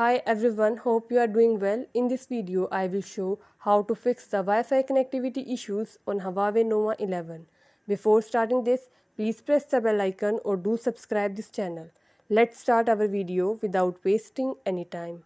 Hi everyone, hope you are doing well. In this video, I will show how to fix the Wi-Fi connectivity issues on Huawei Nova 11. Before starting this, please press the bell icon or do subscribe this channel. Let's start our video without wasting any time.